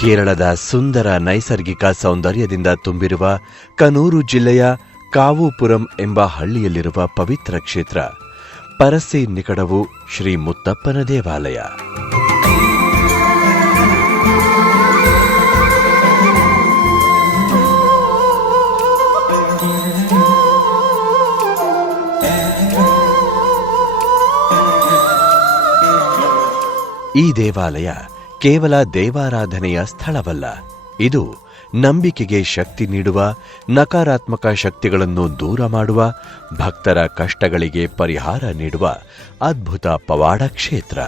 ಕೇರಳದ ಸುಂದರ ನೈಸರ್ಗಿಕ ಸೌಂದರ್ಯದಿಂದ ತುಂಬಿರುವ ಕನೂರು ಜಿಲ್ಲೆಯ ಕಾವುಪುರಂ ಎಂಬ ಹಳ್ಳಿಯಲ್ಲಿರುವ ಪವಿತ್ರ ಕ್ಷೇತ್ರ. ಪರಸಿ ನಿಕಟವು ಶ್ರೀ ಮುತ್ತಪ್ಪನ ದೇವಾಲಯ. ಈ ದೇವಾಲಯ ಕೇವಲ ದೇವಾರಾಧನೆಯ ಸ್ಥಳವಲ್ಲ. ಇದು ನಂಬಿಕೆಗೆ ಶಕ್ತಿ ನೀಡುವ, ನಕಾರಾತ್ಮಕ ಶಕ್ತಿಗಳನ್ನು ದೂರ ಮಾಡುವ, ಭಕ್ತರ ಕಷ್ಟಗಳಿಗೆ ಪರಿಹಾರ ನೀಡುವ ಅದ್ಭುತ ಪವಾಡ ಕ್ಷೇತ್ರ